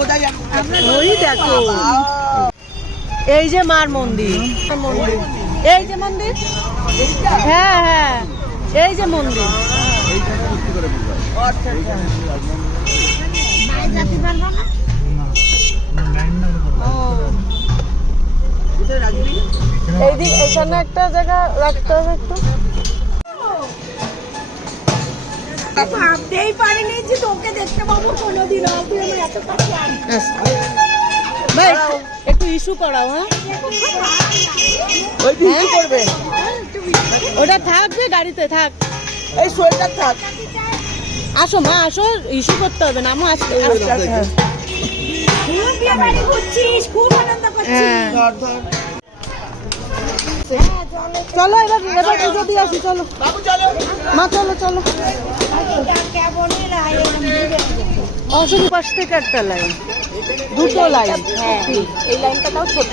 ওই দেখো। এই যে মার মন্দির। এই যে মন্দির? হ্যাঁ হ্যাঁ। এই যে মন্দির। এইদিক এখানে একটা জায়গা রাখতে হবে একটু। ভাবতেই পারিনি যে তোকে দেখতে পাবো কোনোদিন তুই আমার এত কাছে ভাই একটু ইস্যু করাও হ্যাঁ? ওই করবে? ওটা থাকবে গাড়িতে থাক। এই সোয়েটার থাক। আসো মা আসো ইস্যু করতে হবে না আমার আসতে হ্যাঁ বিয়ে বাড়ি ঘুরছিস খুব আনন্দ করছিস। ধর চলো এবার এবার পুজো দিয়ে আসি চলো। বাবু চলো। মা চলো চলো। অসুখ পাশ থেকে একটা লাইন। দুটো লাইন। হ্যাঁ এই লাইনটা তাও ছোট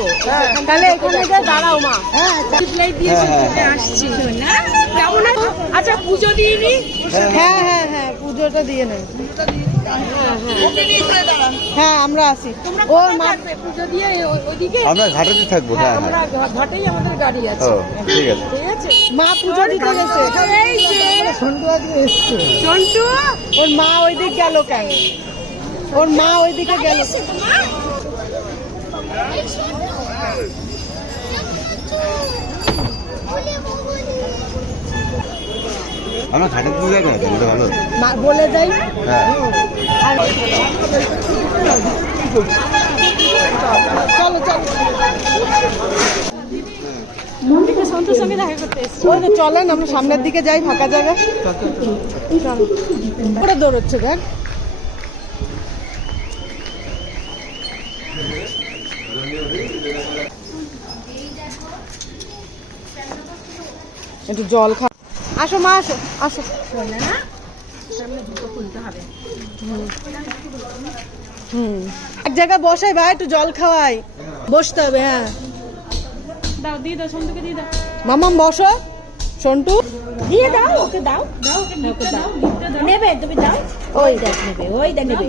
তাহলে এখানে যা দাঁড়াও মা। হ্যাঁ লাইট দিয়ে আসছি। না কেমন আছো? আচ্ছা পুজো দিয়ে নি হ্যাঁ। হ্যাঁ হ্যাঁ পুজোটা দিয়ে নেন হ্যাঁ আমরা আসি। ওর মা পুজো দিয়ে ওইদিকে? আমরা ঘাটাতে থাকব হ্যাঁ হ্যাঁ আমরা ঘাটেই আমাদের গাড়ি আছে। ঠিক আছে। ঠিক আছে? মা পুজো দিতে গেছে। এই যে। সন্টু ওর মা ওই দিক গেল কেন? ওর মা ওই দিকে গেল। আমরা ঘাটাতে যাই না তো ভালো। মা বলে যাই হ্যাঁ। আর চলো চলো। সন্টুর সঙ্গে দেখা করতে ওই তো চলেন আমরা সামনের দিকে যাই ফাঁকা জায়গায়। চলো। ওরা দৌড়চ্ছে দেখ। একটু জল খা আসো মা আসো আসো। হুম। এক জায়গায় বসাই ভাই একটু জল খাওয়াই। বসতে হবে হ্যাঁ। দাও দিয়ে দাও সন্টুকে দিয়ে দাও। মামাম বসো। সন্টু। দিয়ে দাও ওকে দাও দাও ওকে দাও নেবে তুমি দাও। ওই। দেখ নেবে ওই দেখ নেবে।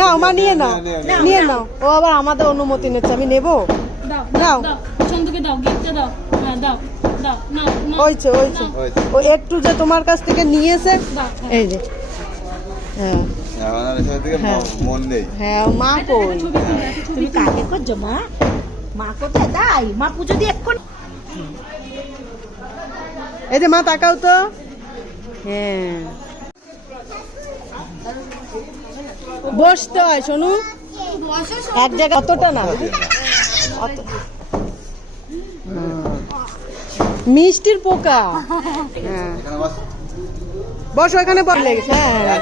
না মা নিয়ে নাও। নিয়ে নাও। ও আবার আমাদের অনুমতি নিচ্ছে আমি নেব? দাও। নাও দাও গিফটটা দাও। হ্যাঁ দাও নাও ও একটু যে তোমার কাছ থেকে নিয়েছে এই যে। হ্যাঁ। হ্যাঁ। ম- হ্যাঁ মা কই? তুমি কাকে করছ মা? মা কোথায়? তাই মা পুজো দিয়ে এক্ষুনি। এই যে মা তাকাও তো। হ্যাঁ। বসতে হয় শোনু। এক জায়গায় অতটা না। মিষ্টির পোকা। হ্যাঁ। বসো এখানে বল লেগেছে হ্যাঁ।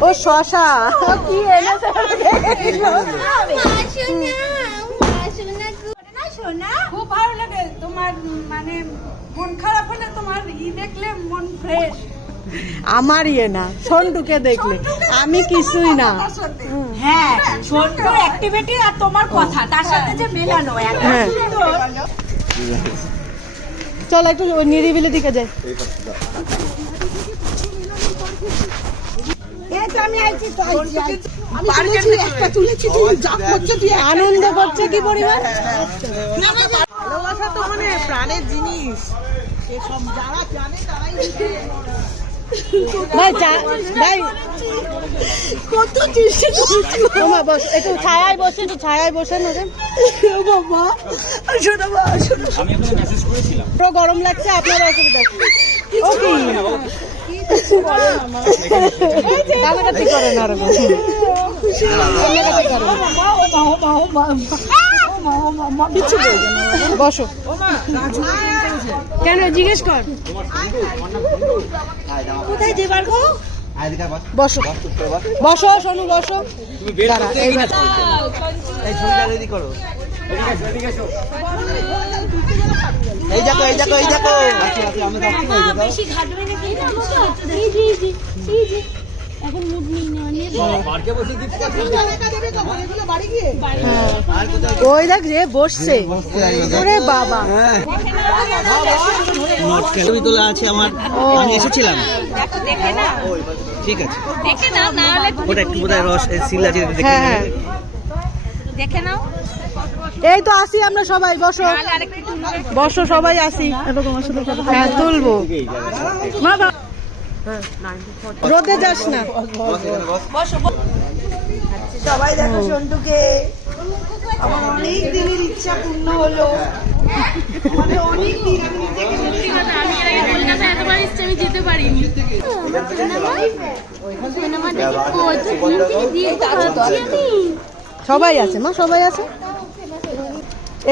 ও শশা কি খুব ভালো লাগে তোমার মানে মন খারাপ হলে তোমার ই দেখলে মন ফ্রেশ আমার ইয়ে না সন্টুকে দেখলে। আমি কিছুই না। হ্যাঁ ছোট্ট অ্যাক্টিভিটি আর তোমার কথা তার সাথে যে মেলানো হ্যাঁ। চল একটু নিরিবিলি দিকে যাই। আনন্দ করছে কি পরিমাণ ভালোবাসা তো মানে প্রাণের জিনিস। যারা জানে তারাই ভাই চা- ভাই। কত চেষ্টা করেছি? তোমার বস একটু ছায়ায় বসে একটু ছায়ায় বসে না বাবা আসো না বাবা আসো না। পুরো গরম লাগছে আপনার অসুবিধা কি? ও কি করে না ওরকম কান্নাকাটি করে না। বসো। কেন জিজ্ঞেস কর। কোথায় দেবার গো? বস। বসো সোনু বসো। এই দেখো এই দেখো এই দেখো। এখন মুড নেই বাড়ি গিয়ে? ওই দেখ রে বসছে। ওরে বাবা। ছবি তোলা আছে আমার। আমি এসেছিলাম। ঠিক আছে। দেখে নাও না হলে ওটা একটু বোধহয় রস সিল আছে দেখে হ্যাঁ হ্যাঁ। দেখে নাও। এই তো আসি আমরা সবাই বসো। বসো সবাই আসি। হ্যাঁ তুলবো। মা হ্যাঁ, রোদে যাস না। সবাই দেখো সন্টুকে। আমার অনেক দিনের ইচ্ছা পূর্ণ হলো। মানে অনেক দিন আমি আমি যেতে পারিনি। আমি? সবাই আছে মা সবাই আছে?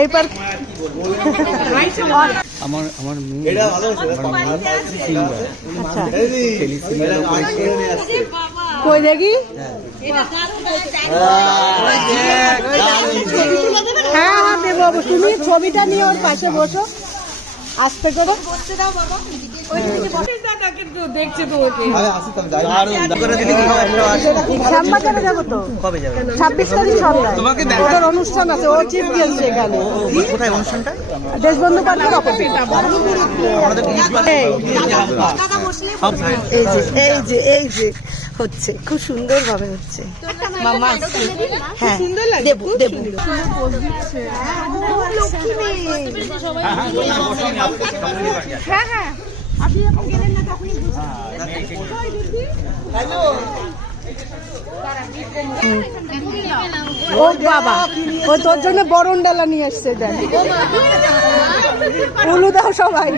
এইবার আমার আমার মেয়ে আচ্ছা। কই দেখি? হ্যাঁ। হ্যাঁ দেবো। তুমি ছবিটা নিয়ে ওর পাশে বসো। আস্তে করো। দারুণ করে দিদি কি একটা আসো। শ্যামবাজারে যাব তো? কবে যাবে? ছাব্বিশ তারিখ সন্ধ্যায়। ওদের অনুষ্ঠান আছে ও চিফ কোথায় অনুষ্ঠানটা? দেশবন্ধু পার্কের অপোজিট এই যে এই যে এই যে। হচ্ছে খুব সুন্দর ভাবে হচ্ছে মামা হ্যাঁ দেবো দেবো ও বাবা ও তোর জন্য বরণ ডালা নিয়ে আসছে দেন উলু দাও সবাই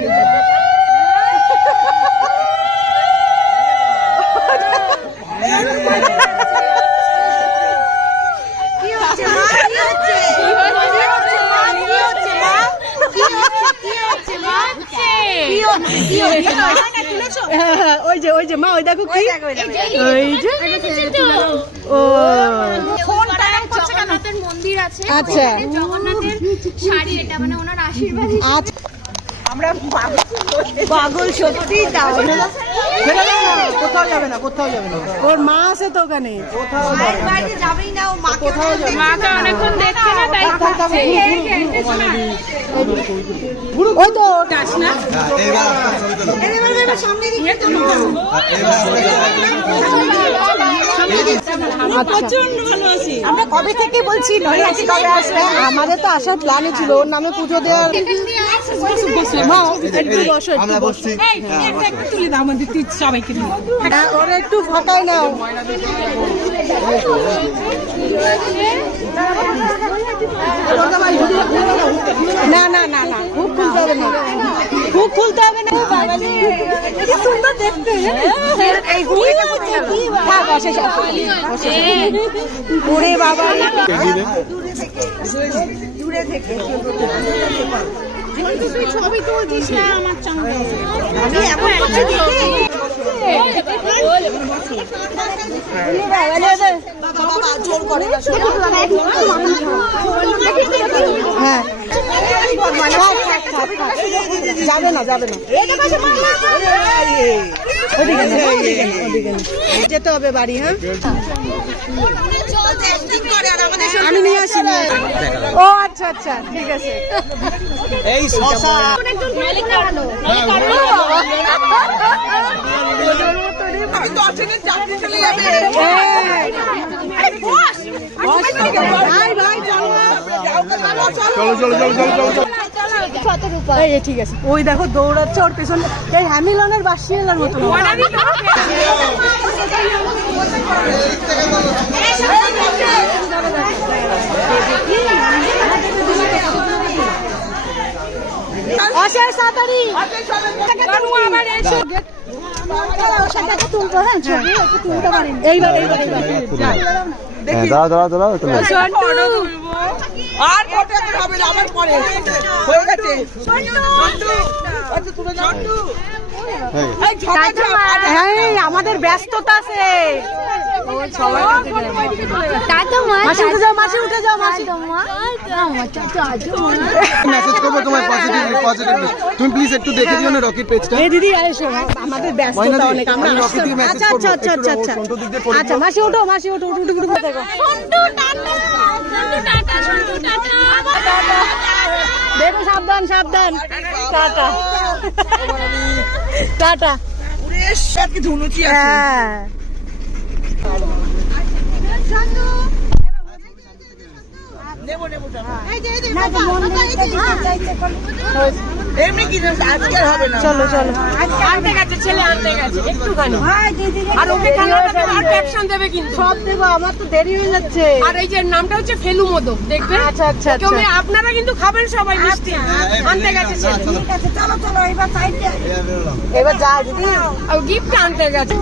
ওই যে ওই যে মা ওই দেখো কি? ওই যে ও মন্দির আছে। আচ্ছা। জগন্নাথের শাড়ি এটা মানে ওনার আশীর্বাদ আচ্ছা। আমরা পাগল সত্যি কোথাও যাবে না কোথাও যাবে না ওর মা আছে তো ওখানে বাইরে যাবেই না ও মাকে কোথাও যাবে মাকে অনেকক্ষণ দেখছে না তাই ওই তো সামনে দিকে প্রচণ্ড আমরা কবে থেকে বলছি নয় কবে আসবে আমাদের তো আসার প্ল্যানই ছিল ওর নামে পুজো দেওয়ার মা একটু বসো একটু বসো তুলে দাও হ্যাঁ, নাও না না না না খুব খুলতে হ্যাঁ দূরে থেকে তুই ছবি তুলছিস না আমার সঙ্গে আমি এমন করছি দেখে বাবা বাবা জোর করে না হ্যাঁ। যাবে না যাবে না। যেতে হবে বাড়ি হ্যাঁ আমি নিয়ে আসি নিয়ে আচ্ছা আচ্ছা ঠিক আছে। এই শশা। ভাই ভাই চলো। এই এই, ঠিক আছে। ওই দেখো দৌড়াচ্ছে ওর পেছনে। এই হ্যামিলনের বাসিয়ালার মতো। অশেষ তাড়াতাড়ি এইবার এইবার এইবার। দাঁড়া দাঁড়া দাঁড়া আর ফটো হবে না আমার পরে। হয়ে গেছে। আচ্ছা ঝগড়া হ্যাঁ আমাদের ব্যস্ততা আছে। মাসি উঠে যাও মাসি উঠে যাও মাসি। মেসেজ করব তোমার পজিটিভ পজিটিভ তুমি প্লিজ একটু দেখে দিও না রকেট পেজটা এই দিদি এসো আমাদের ব্যস্ততা অনেক আমরা আমি আসলাম। রকিকে message আচ্ছা আচ্ছা আচ্ছা আচ্ছা। মাসি ওঠো মাসি ওঠো উঠো উঠো উঠো দেখো। Sontu ta-ta Sontu ta-ta Sontu ta-ta. দেখো সাবধান সাবধান। টাটা। টাটা। ধুনুচি হ্যাঁ। হয়ে এই যে নামটা হচ্ছে ফেলু আচ্ছা আচ্ছা আচ্ছা আপনারা কিন্তু খাবেন সবাই মিষ্টি আনতে গেছে এবার গিফট আনতে গেছে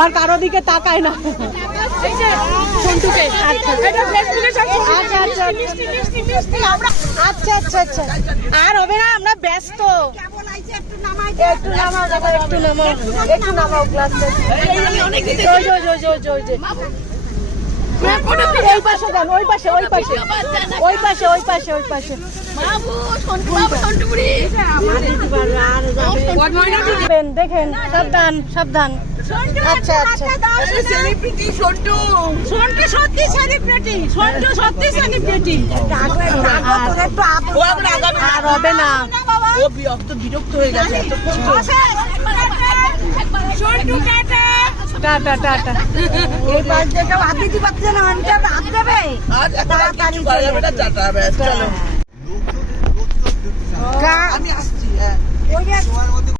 আর কারও দিকে তাকায় না এই যে সন্টুকে আচ্ছা, আচ্ছা, আমরা আচ্ছা আচ্ছা। আচ্ছা আর হবে না আমরা ব্যস্ত। একটু নামাও একটু নামাও একটু নামাও। ওই পাশে যান ওই পাশে ওই পাশে। ওই পাশে ওই পাশে ওই পাশে। দেখেন, দেখেন সাবধান সাবধান। আচ্ছা আচ্ছা। সেলিব্রিটি সন্টু। সন্টু সত্যি সেলিব্রিটি সন্টু সত্যি সেলিব্রিটি ও আমরা আগামী আর হবে না। ও বিরক্ত বিরক্ত হয়ে গেছে এতক্ষণ। তো। সন্টু টাটা। Ta-ta ta-ta. এই পাশ দিয়ে কেউ হাত দিতে পারছে না অনেকটা হাত দেবে। আর এখন আর কিছু করা যাবে টাটা ব্যাস চলো। আমি আসছি হ্যাঁ।